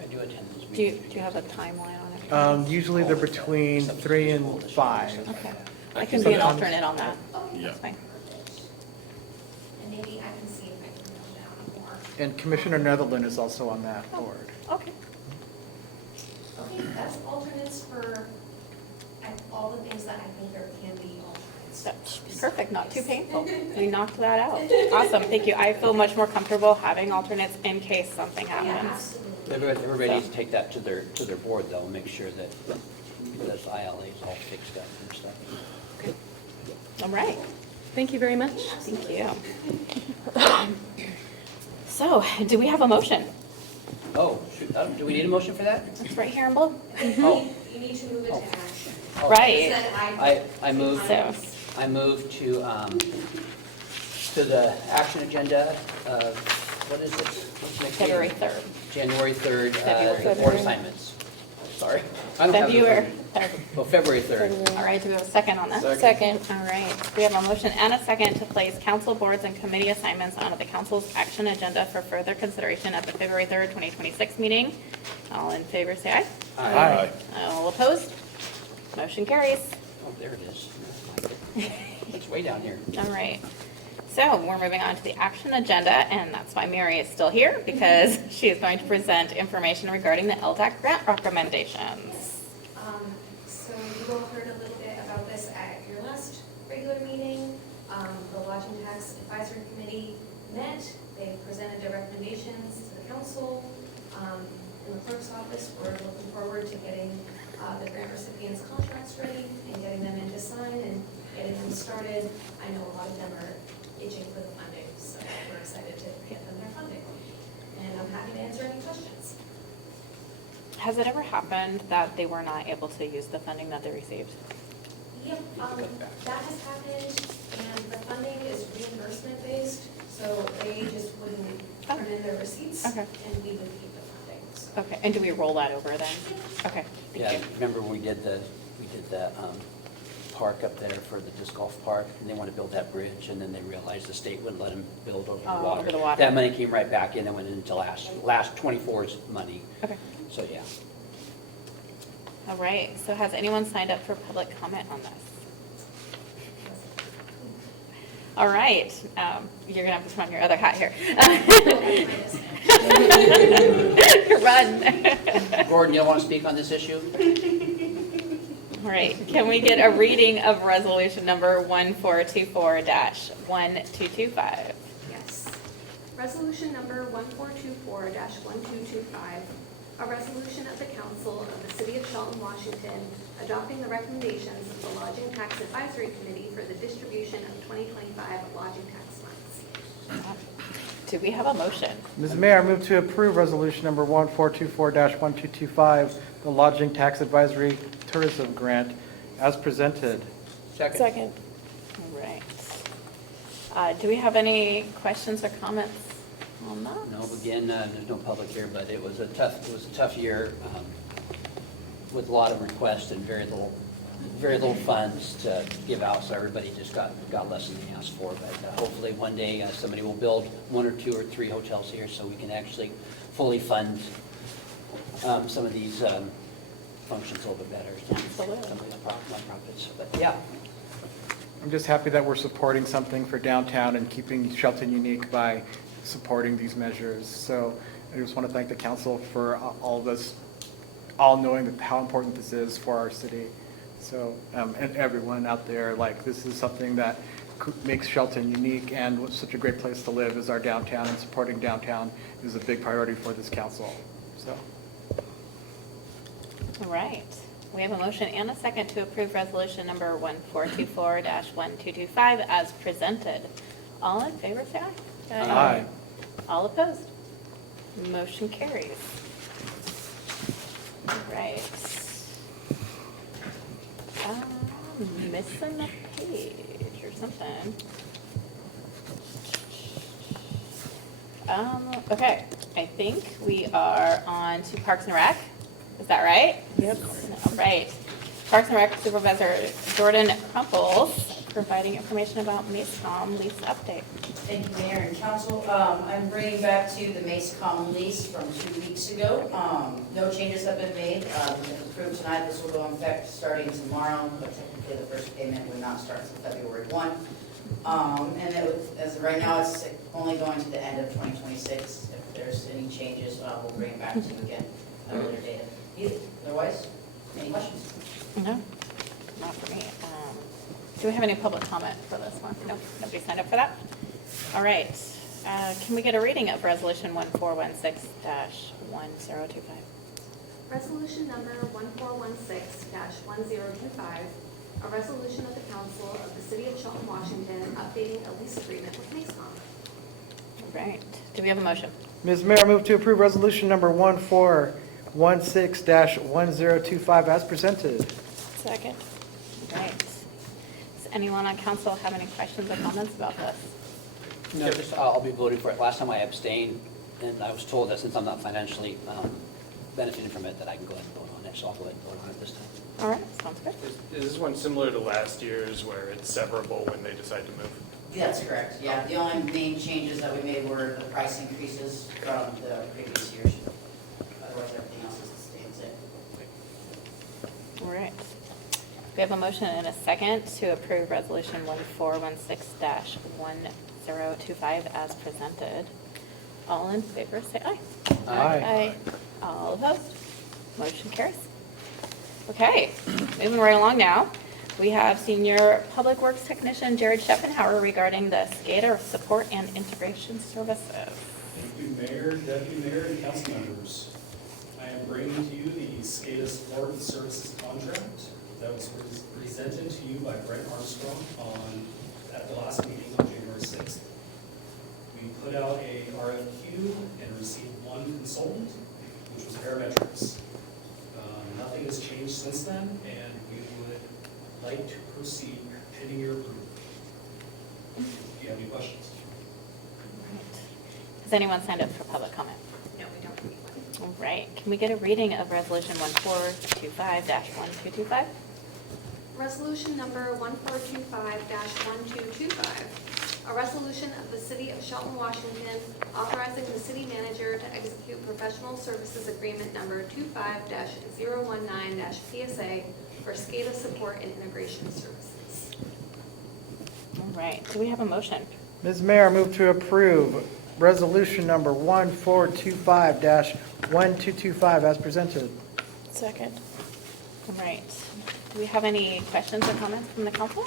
I do attend those Do meetings. you have a timeline on it? Usually they're between 3 and 5. Okay. I can be an alternate on that. Okay. Yeah. That's fine. And maybe I can see if I can come down more. And Commissioner Netherland is also on that board. Okay. Okay, that's alternates for all the things that I think there can be alternates. That's perfect, not too painful. We knocked that out. Awesome, thank you. I feel much more comfortable having alternates in case something Yeah, happens. absolutely. Everybody needs to take that to their board though, make sure that this ILA is all fixed up and stuff. All right, Thank you very much. thank you. So, do we have a motion? Oh, shoot, do we need a motion for that? It's right here in blue. Oh, You need to move it to action. oh. Right. Said I move, So, I move to the action agenda of, what is this? What's next date? February 3rd. January 3rd, February. board assignments. Sorry. I don't have it in front of me. Well, February 3rd. All right, do we have a second on that? Second. All right, we have a motion and a second to place council boards and committee assignments onto the council's action agenda for further consideration at the February 3rd, 2026 meeting. All in favor, say aye. Aye. All opposed? Motion carries. Oh, there it is. It's way down here. All right. So we're moving on to the action agenda, and that's why Mary is still here, because she is going to present information regarding the LDAC grant recommendations. So you all heard a little bit about this at your last regular meeting. The Lodging Tax Advisory Committee met, they presented their recommendations to the council. In the clerk's office, we're looking forward to getting the grant recipients' contracts ready and getting them in to sign and getting them started. I know a lot of them are itching for the funding, so we're excited to get them their funding. And I'm happy to answer any questions. Has it ever happened that they were not able to use the funding that they received? Yep, that has happened, and the funding is reimbursement based, so they just wouldn't turn in their receipts, Okay. and we would keep the funding, so. Okay, and do we roll that over then? Okay, Yeah, thank you. remember we did the park up there for the disc golf park, and they wanted to build that bridge, and then they realized the state wouldn't let them build over the Oh, water. over the water. That money came right back in and went into last 24's money. Okay, So, yeah. all right. So has anyone signed up for public comment on this? All right, you're gonna have to put on your other hat here. Run. Gordon, you don't want to speak on this issue? All right, can we get a reading of resolution number 1424-1225? Yes. Resolution number 1424-1225, a resolution of the council of the city of Shelton, Washington, adopting the recommendations of the Lodging Tax Advisory Committee for the distribution of 2025 lodging tax funds. Do we have a motion? Ms. Mayor, I move to approve resolution number 1424-1225, the Lodging Tax Advisory Tourism Grant as presented. Second. All right. Do we have any questions or comments on that? No, again, there's no public here, but it was a tough year with a lot of requests and very little funds to give out, so everybody just got less than they asked for. But hopefully one day somebody will build 1 or 2 or 3 hotels here so we can actually fully fund some of these functions a little bit better. Absolutely. Some of the nonprofits, but yeah. I'm just happy that we're supporting something for downtown and keeping Shelton unique by supporting these measures. So I just want to thank the council for all this, all knowing that how important this is for our city. So, and everyone out there, like, this is something that makes Shelton unique, and what's such a great place to live is our downtown, and supporting downtown is a big priority for this council. So, All right. We have a motion and a second to approve resolution number 1424-1225 as presented. All in favor, say aye. aye. All opposed? Motion carries. All right. Missing a page or something. Okay, I think we are on to Parks and Rec. Is that right? Yep. All right. Parks and Rec Supervisor Jordan Crumples providing information about MACECOM lease update. Thank you, Mayor and Council. I'm bringing back to the MACECOM lease from 2 weeks ago. No changes have been made. If approved tonight, this will go in effect starting tomorrow, but technically the first payment would not start until February 1. And it would, as of right now, it's only going to the end of 2026. If there's any changes, we'll bring it back to you again at a later date. Otherwise, any questions? No, not for me. Do we have any public comment for this one? No, nobody signed up for that? All right. Can we get a reading of Resolution 1416-1025? Resolution number 1416-1025, a resolution of the council of the city of Shelton, Washington, updating a lease agreement with MACECOM. All right. Do we have a motion? Ms. Mayor, I move to approve resolution number 1416-1025 as presented. Second. All right. Does anyone on council have any questions or comments about this? No, just, I'll be voting for it. Last time I abstained, and I was told that since I'm not financially benefiting from it, that I can go ahead and vote on it, so I'll go ahead and vote on it this time. All right, sounds good. Is this one similar to last year's where it's severable when they decide to move? That's correct, yeah. The only main changes that we made were the price increases from the previous years. Otherwise, everything else is the same. All right. We have a motion and a second to approve Resolution 1416-1025 as presented. All in favor, say aye. Aye. All opposed? Motion carries. Okay, moving right along now. We have Senior Public Works Technician Jared Scheppenhauer regarding the SCADA support and integration services. Thank you, Mayor, Deputy Mayor, and council members. I am bringing to you the SCADA support and services contract that was presented to you by Brent Armstrong at the last meeting on January 6th. We put out a RFQ and received one consultant, which was Parametrics. Nothing has changed since then, and we would like to proceed pending your approval. Do you have any questions? Has anyone signed up for public comment? No, we don't need one. All right, can we get a reading of Resolution 1425-1225? Resolution number 1425-1225, a resolution of the city of Shelton, Washington, authorizing the city manager to execute professional services agreement number 25-019-PSA for SCADA support and integration services. All right, do we have a motion? Ms. Mayor, I move to approve resolution number 1425-1225 as presented. Second. All right, do we have any questions or comments from the council?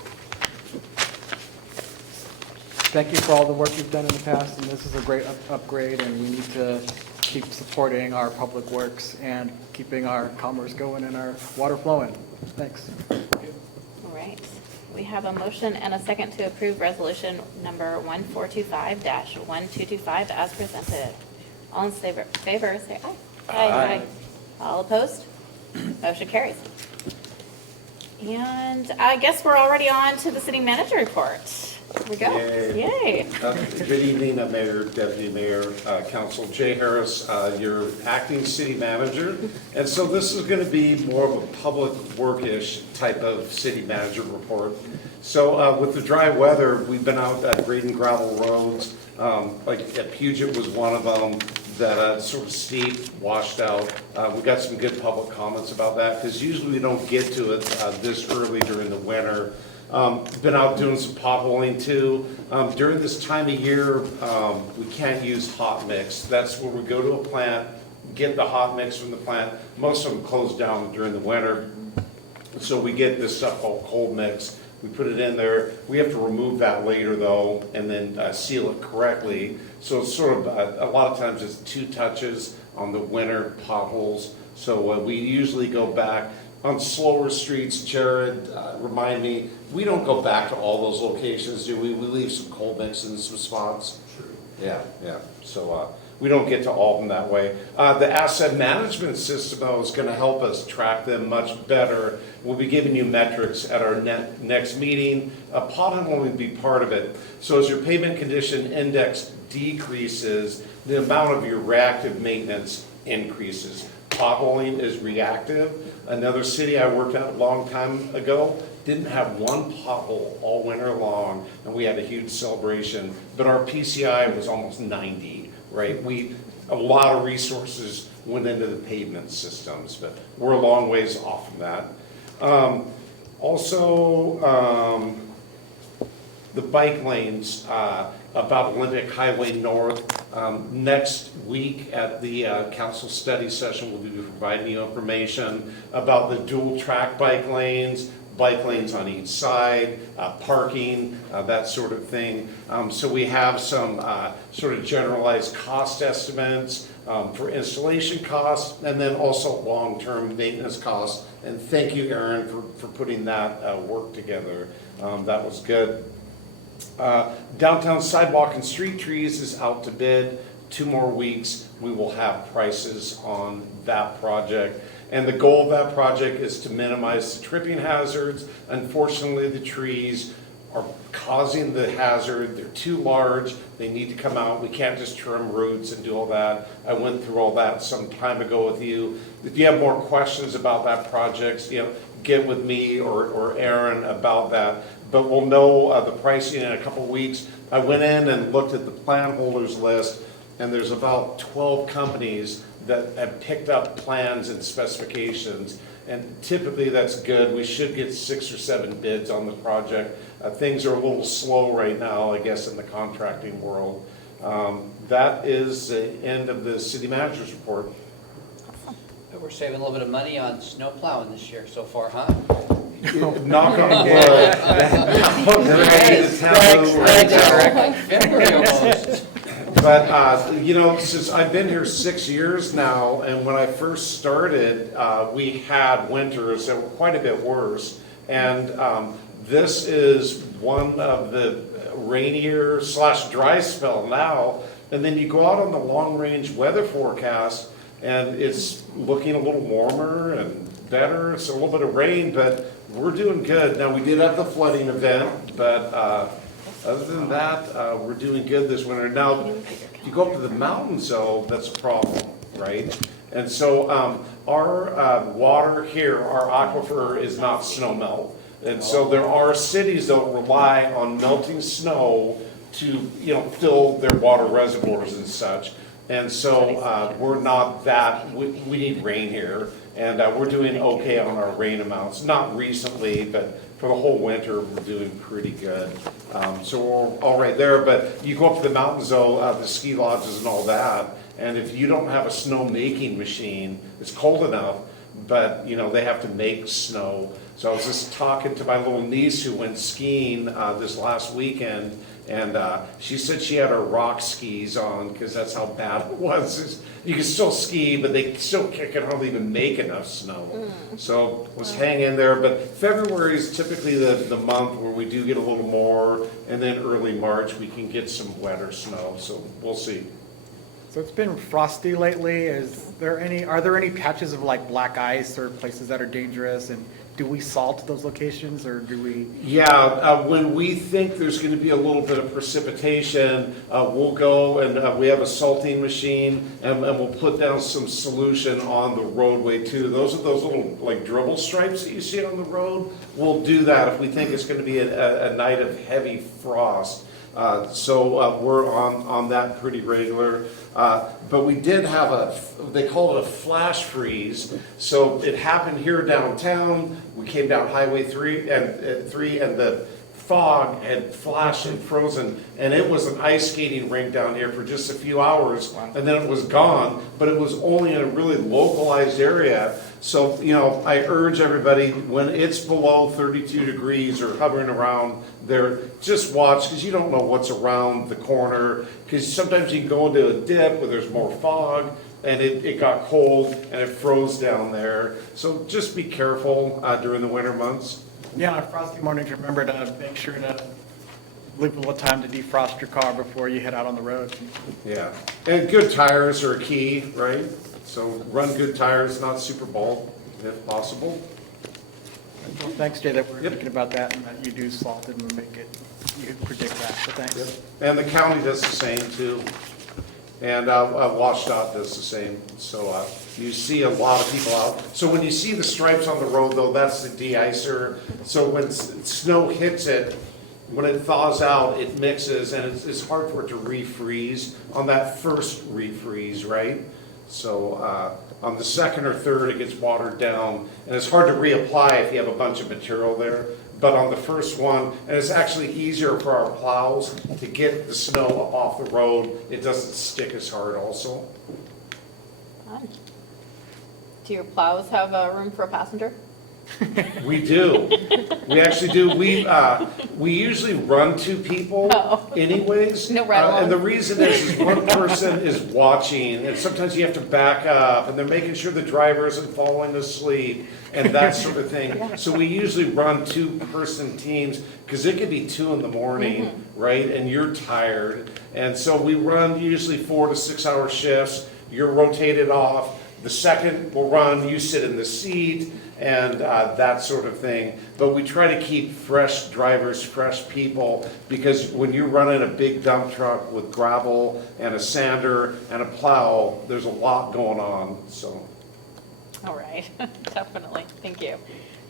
Thank you for all the work you've done in the past, and this is a great upgrade, and we need to keep supporting our public works and keeping our commerce going and our water flowing. Thanks. All right, we have a motion and a second to approve resolution number 1425-1225 as presented. All in favor, say aye. Aye. All opposed? Motion carries. And I guess we're already on to the city manager report. Here we go. Yay. Yay. Good evening, Mayor, Deputy Mayor, Council. Jay Harris, your acting city manager. And so this is going to be more of a public work-ish type of city manager report. So with the dry weather, we've been out grading gravel roads. Like at Puget was one of them that sort of steep, washed out. We got some good public comments about that because usually we don't get to it this early during the winter. Been out doing some potholing too. During this time of year, we can't use hot mix. That's where we go to a plant, get the hot mix from the plant. Most of them close down during the winter. So we get this stuff called cold mix. We put it in there. We have to remove that later though, and then seal it correctly. So it's sort of, a lot of times it's 2 touches on the winter potholes. So we usually go back on slower streets. Jared, remind me, we don't go back to all those locations, do we? We leave some cold mix in some spots. True. Yeah, yeah. So we don't get to all of them that way. The asset management system, though, is going to help us track them much better. We'll be giving you metrics at our next meeting. Potting will be part of it. So as your pavement condition index decreases, the amount of your reactive maintenance increases. Potholing is reactive. Another city I worked at a long time ago didn't have one pothole all winter long, and we had a huge celebration. But our PCI was almost 90, right? A lot of resources went into the pavement systems, but we're a long ways off from that. The bike lanes about Olympic Highway North. Next week at the council study session, we'll be providing you information about the dual track bike lanes on each side, parking, that sort of thing. So we have some sort of generalized cost estimates for installation costs, and then also long-term maintenance costs. And thank you, Aaron, for putting that work together. That was good. Downtown sidewalk and street trees is out to bid. 2 more weeks, we will have prices on that project. And the goal of that project is to minimize the tripping hazards. Unfortunately, the trees are causing the hazard. They're too large. They need to come out. We can't just trim roots and do all that. I went through all that some time ago with you. If you have more questions about that project, get with me or Aaron about that. But we'll know the pricing in a couple of weeks. I went in and looked at the plan holders list, and there's about 12 companies that have picked up plans and specifications. And typically that's good. We should get 6 or 7 bids on the project. Things are a little slow right now, I guess, in the contracting world. That is the end of the city manager's report. We're saving a little bit of money on snow plowing this year so far, huh? Knock on wood. But, since I've been here 6 years now, and when I first started, we had winters that were quite a bit worse. And this is one of the rainier / dry spell now. And then you go out on the long-range weather forecast, and it's looking a little warmer and better. It's a little bit of rain, but we're doing good. Now, we did have the flooding event, but other than that, we're doing good this winter. Now, if you go up to the mountains, though, that's a problem, right? And so our water here, our aquifer is not snow melt. And so there are cities that rely on melting snow to, fill their water reservoirs and such. And so we're not that, we need rain here. And we're doing okay on our rain amounts. Not recently, but for the whole winter, we're doing pretty good. So we're all right there. But you go up to the mountains, though, the ski lodges and all that, and if you don't have a snow-making machine, it's cold enough, but, they have to make snow. So I was just talking to my little niece who went skiing this last weekend, and she said she had her rock skis on because that's how bad it was. You can still ski, but they still can hardly even make enough snow. So let's hang in there. But February is typically the month where we do get a little more, and then early March we can get some wetter snow. So we'll see. So it's been frosty lately. Are there any patches of like black ice or places that are dangerous? And do we salt those locations or do we? Yeah, when we think there's going to be a little bit of precipitation, we'll go and we have a salting machine and we'll put down some solution on the roadway too. Those are those little like dribble stripes that you see on the road. We'll do that if we think it's going to be a night of heavy frost. So we're on that pretty regular. But we did have they call it a flash freeze. So it happened here downtown. We came down Highway 3 and the fog had flashed and frozen, and it was an ice skating rink down here for just a few hours, and then it was gone, but it was only in a really localized area. So, you know, I urge everybody, when it's below 32 degrees or hovering around there, just watch, because you don't know what's around the corner, because sometimes you can go into a dip where there's more fog, and it got cold, and it froze down there. So just be careful during the winter months. Yeah, on frosty mornings, remember to make sure to leave a little time to defrost your car before you head out on the road. Yeah, and good tires are key, right? So run good tires, not Super Bowl, if possible. Well, thanks, Jay, that we're thinking about that and that you do salt it and you predict that, so thanks. And the county does the same too. And WashDOT does the same. So you see a lot of people out. So when you see the stripes on the road though, that's the de-icer. So when snow hits it, when it thaws out, it mixes and it's hard for it to refreeze on that first refreeze, right? So on the second or third, it gets watered down, and it's hard to reapply if you have a bunch of material there. But on the first one, and it's actually easier for our plows to get the snow up off the road. It doesn't stick as hard also. Fun. Do your plows have room for a passenger? We do. We actually do. We usually run two people anyways. No ride-along. And the reason is one person is watching, and sometimes you have to back up, and they're making sure the driver isn't falling asleep, and that sort of thing. So we usually run two-person teams, because it could be 2 a.m, right? And you're tired. And so we run usually 4 to 6 hour shifts. You're rotated off. The second will run, you sit in the seat, and that sort of thing. But we try to keep fresh drivers, fresh people, because when you're running a big dump truck with gravel and a sander and a plow, there's a lot going on, so. All right, definitely, thank you.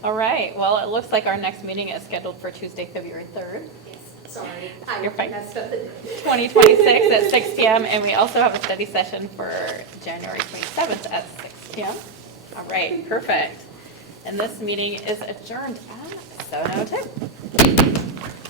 All right, well, it looks like our next meeting is scheduled for Tuesday, February 3rd. Yes, sorry, I You're fine. messed up the 2026 at 6 p.m. And we also have a study session for January 27th at 6 p.m. All right, perfect. And this meeting is adjourned at 7:02.